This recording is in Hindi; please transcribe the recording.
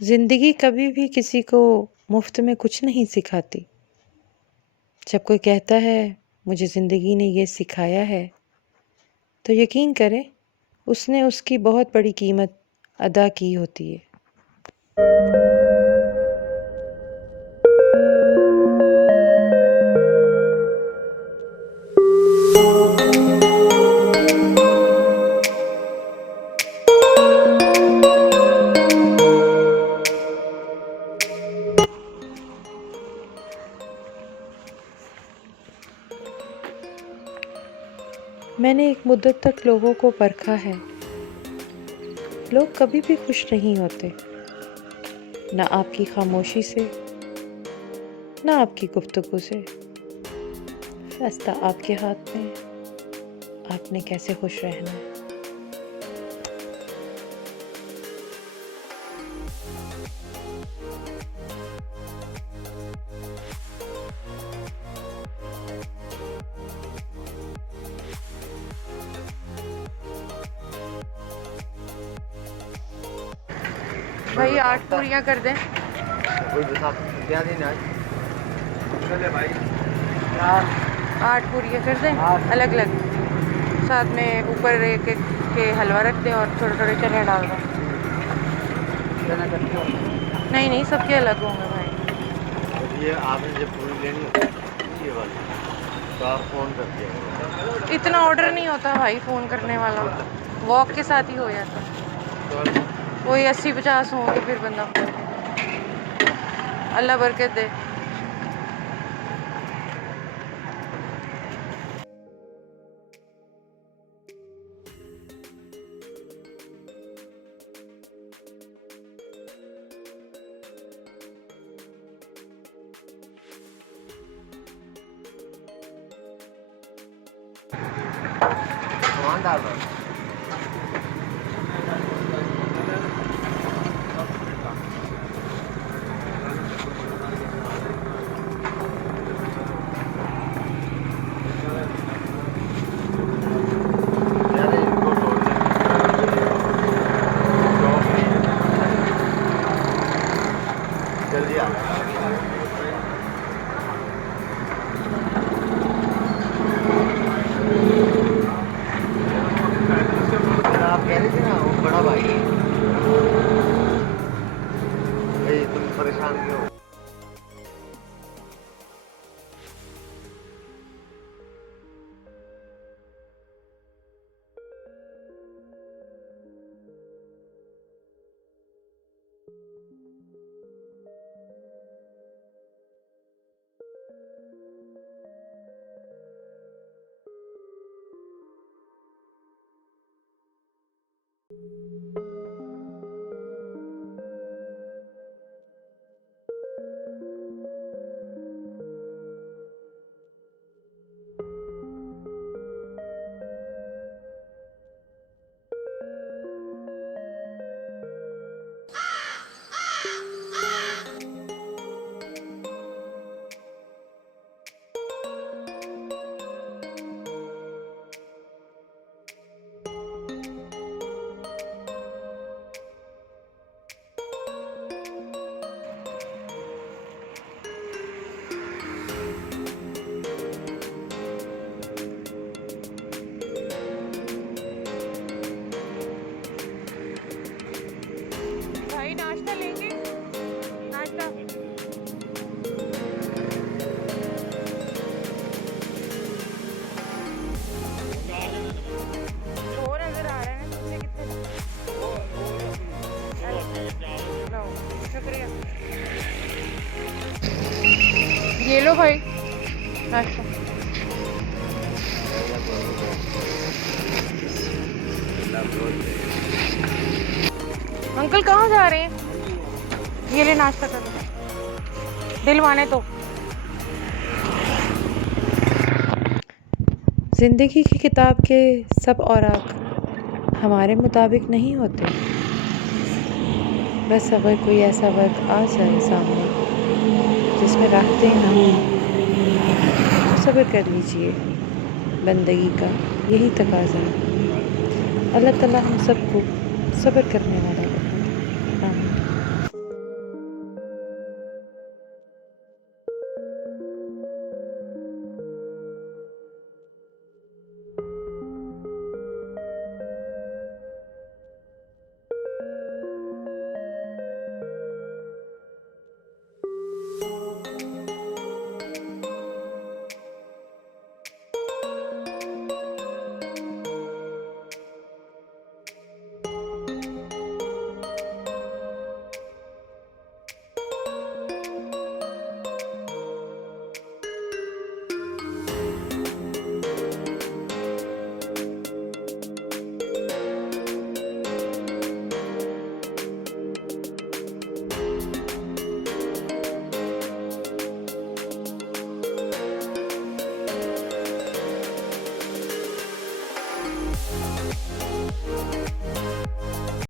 ज़िंदगी कभी भी किसी को मुफ्त में कुछ नहीं सिखाती। जब कोई कहता है मुझे ज़िंदगी ने ये सिखाया है, तो यकीन करें उसने उसकी बहुत बड़ी कीमत अदा की होती है। मैंने एक मुद्दत तक लोगों को परखा है। लोग कभी भी खुश नहीं होते, ना आपकी खामोशी से, ना आपकी गुफ्तगू से। फैसला आपके हाथ में, आपने कैसे खुश रहना है। भाई 8 पूरियाँ कर दें। कोई बता क्या दिन आज चले भाई 8 पूरियाँ कर दें अलग अलग, साथ में ऊपर एक एक के हलवा रख दें और थोड़े थोड़े चने डाल दें। नहीं नहीं, सबके अलग होंगे भाई। ये आपने जब पूरी लेनी होती ये वाली तो आप फ़ोन कर दिया। इतना ऑर्डर नहीं होता भाई फ़ोन करने वाला, वॉक के साथ ही हो जाता। कोई 80-50 हो तो फिर बंदा अल्लाह बरकत दे। सामान डाल रहा हूँ। जल्दी आ आप कह रहे थे ना वो बड़ा भाई तुम परेशान क्यों हो? भाई नाश्ता लेंगे? नाश्ता और नजर आ रहा है ना तुमसे कितने। लो, शुक्रिया। ये लो भाई नाश्ता। अंकल कहाँ जा रहे हैं? ये ले नाश्ता कर दो, दिलवाने तो। ज़िंदगी की किताब के सब औराक हमारे मुताबिक नहीं होते। बस अगर कोई ऐसा वक्त आ जाए सामने जिसमें राहतें ना हो, तो सब्र कर लीजिए। बंदगी का यही तकाज़ा है। अल्लाह ताला हम सबको सब्र करने वाला